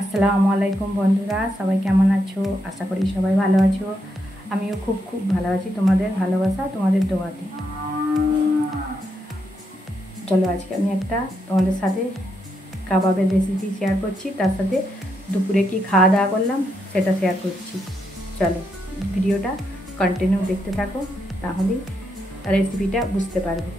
আসসালামু আলাইকুম বন্ধুরা, সবাই কেমন আছো? আশা করি সবাই ভালো আছো। আমিও খুব খুব ভালো আছি, তোমাদের ভালোবাসা, তোমাদের দোয়াতে। চলো আজকে আমি একটা তোমাদের সাথে কাবাবের রেসিপি শেয়ার করছি, তার সাথে দুপুরে কি খাওয়া দাওয়া করলাম সেটা শেয়ার করছি। চলো ভিডিওটা কন্টিনিউ দেখতে থাকো, তাহলেই রেসিপিটা বুঝতে পারবে।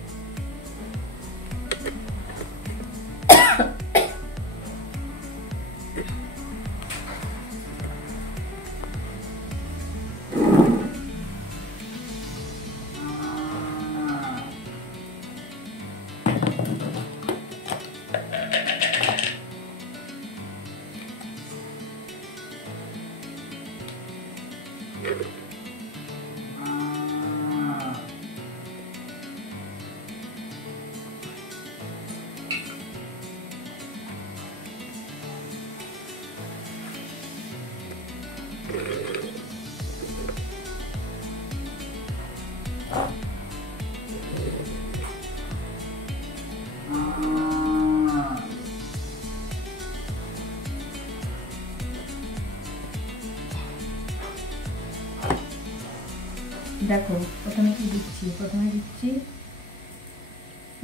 দেখো প্রথমে কি দিচ্ছি, প্রথমে দিচ্ছি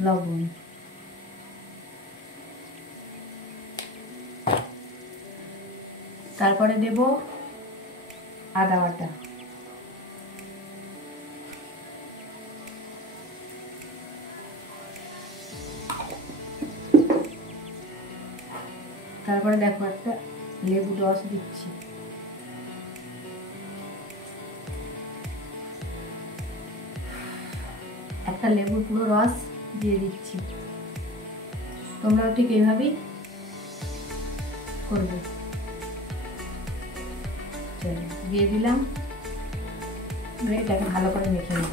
লবণ, তারপরে দেব আদা বাটা, তারপরে দেখো একটা লেবু রস দিচ্ছি, একটা লেবুর পুরো রস দিয়ে দিচ্ছি। তোমরাও ঠিক এইভাবেই করবে। চলো দিয়ে দিলাম, এটাকে ভালো করে মেখে নেব।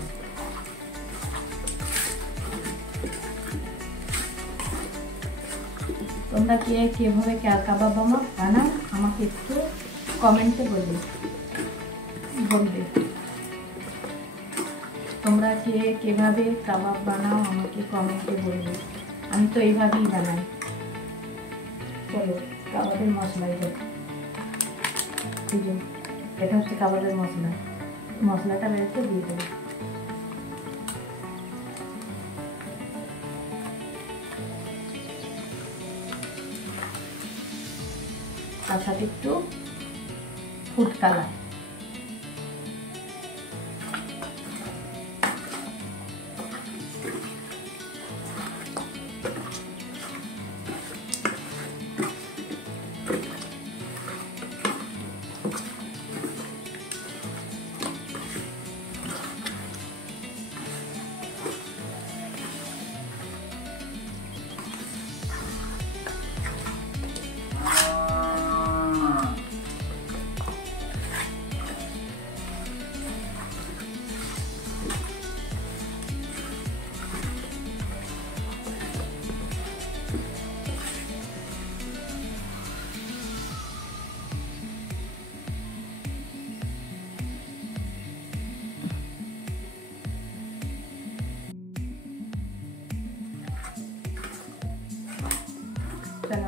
তোমরা কিভাবে কাবাব বানাও আমাকে একটু কমেন্টে বলবে। তোমরা কিভাবে কাবাব বানাও আমাকে কমেন্টে বলবে। আমি তো এইভাবেই বানাই। চলো কাবাবের মশলা, এটা হচ্ছে কাবাবের মশলা। মশলাটা বেরোতে দিয়ে দেবো। তার সাথে একটু ফুড কালার,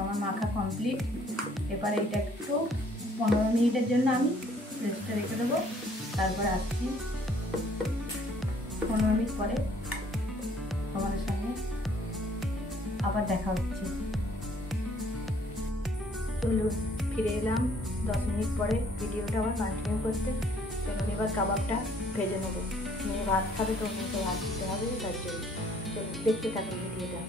আমার মাখা কমপ্লিট। এবার এটা একটু 15 মিনিটের জন্য আমি রেস্টে রেখে দেবো। তারপরে আসছি 15 মিনিট পরে তোমাদের সঙ্গে আবার দেখা হচ্ছে। চলো ফিরে এলাম 10 মিনিট পরে ভিডিওটা আবার কন্টিনিউ করতে। চলুন এবার কাবাবটা ভেজে নেবো। মেয়ে ভাত খাবে তো মেয়েকে ভাত দিতে হবে, তার জন্য চলুন দেখতে থাকুন ভিডিওটা।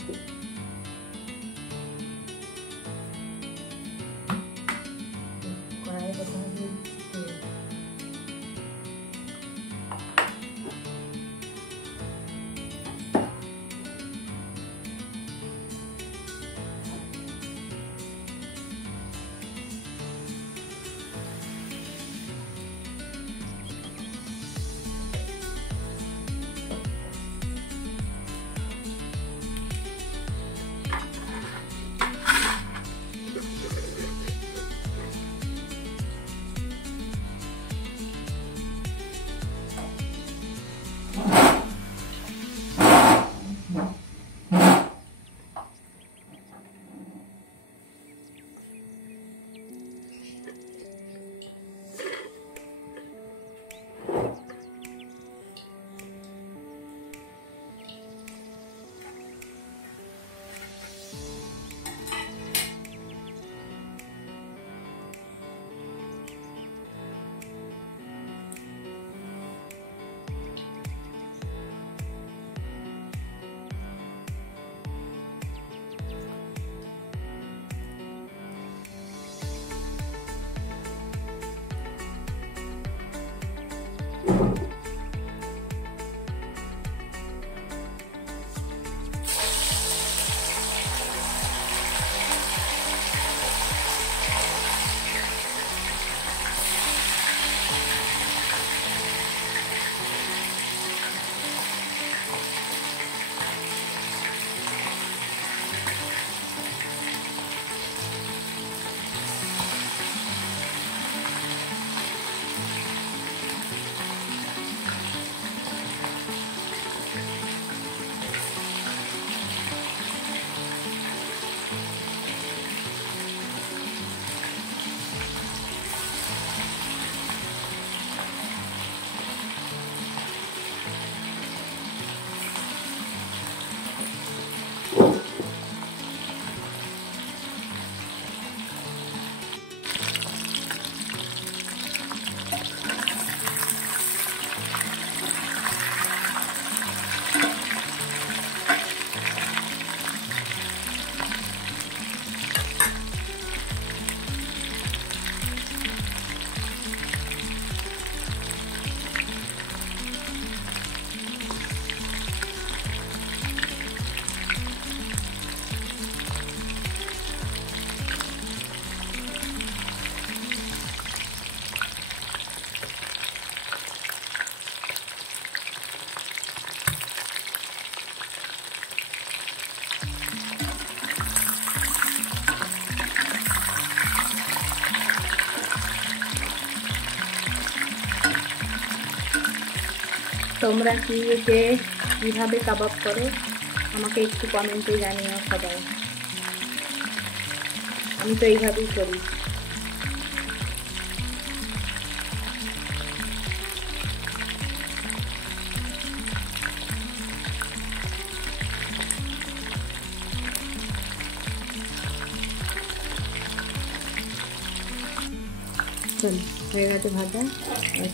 তোমরা কীভাবে কাবাব করো আমাকে একটু কমেন্টে জানিও সবাই। আমি তো এইভাবেই করি। চল হয়ে গেছে ভাজা,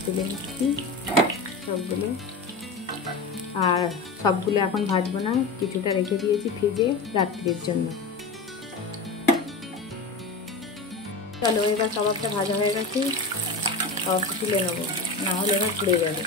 তুলে নিচ্ছি সবগুলো। আর সবগুলো এখন ভাজবো না, কিছুটা রেখে দিয়েছি ফ্রিজে রাত্রির জন্য। চলো এবার কাবাবটা ভাজা হয়ে গেছে, কাবাবটা তুলে নেবো, না হলে এবার পুড়ে যাবে।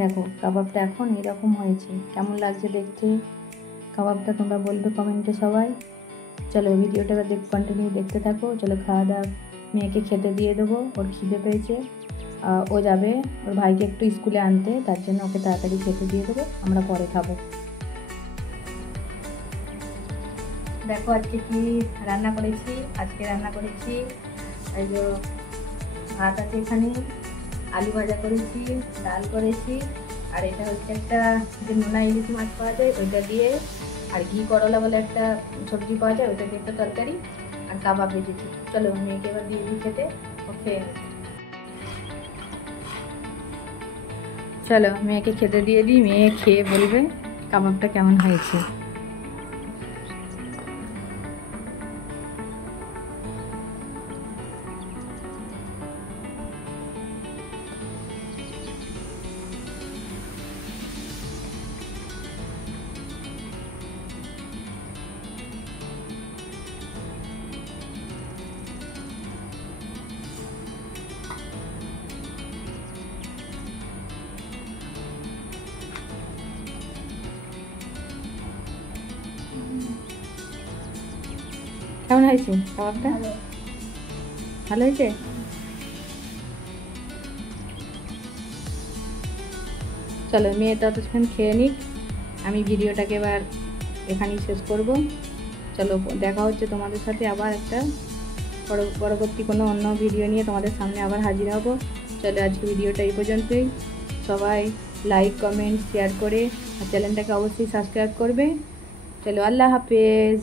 দেখো কাবাবটা এখন এরকম হয়েছে, কেমন লাগছে দেখতে কাবাবটা তোমরা বলবে কমেন্টে সবাই। চলো ভিডিওটা কন্টিনিউ দেখতে থাকো। চলো খাওয়া দাওয়া, মেয়েকে খেতে দিয়ে দেবো, ওর খিদে পেয়েছে, ও যাবে ওর ভাইকে একটু স্কুলে আনতে, তার জন্য ওকে তাড়াতাড়ি খেতে দিয়ে দেবো, আমরা পরে খাবো। দেখো আজকে কি রান্না করেছি। আজকে রান্না করেছি এই যে ভাত আছে, এখানে আলু ভাজা করেছি, ডাল করেছি, আর এটা হচ্ছে একটা যে নোনা ইলিশ মাছ পাওয়া যায় ওইটা দিয়ে, আর ঘি করলা বলে একটা সবজি পাওয়া যায় ওইটা দিয়ে একটা তরকারি, আর কাবাব ভেজেছি। চলো মেয়েকে এবার দিয়ে দিই খেতে, ও খেয়ে নেবে। চলো মেয়েকে খেতে দিয়ে দিই, মেয়ে খেয়ে বলবে কাবাবটা কেমন হয়েছে। কেমন হয়েছে কাবাবটা? ভালো হয়েছে। চলো মেয়ে ততক্ষণ খেয়ে নিক, আমি ভিডিওটাকে এবার এখানেই শেষ করব। চলো দেখা হচ্ছে তোমাদের সাথে আবার একটা পরবর্তী কোনো অন্য ভিডিও নিয়ে তোমাদের সামনে আবার হাজির হব। চলো আজকে ভিডিওটা এই পর্যন্তই। সবাই লাইক কমেন্ট শেয়ার করে আর চ্যানেলটাকে অবশ্যই সাবস্ক্রাইব করবে। চলো আল্লাহ হাফেজ।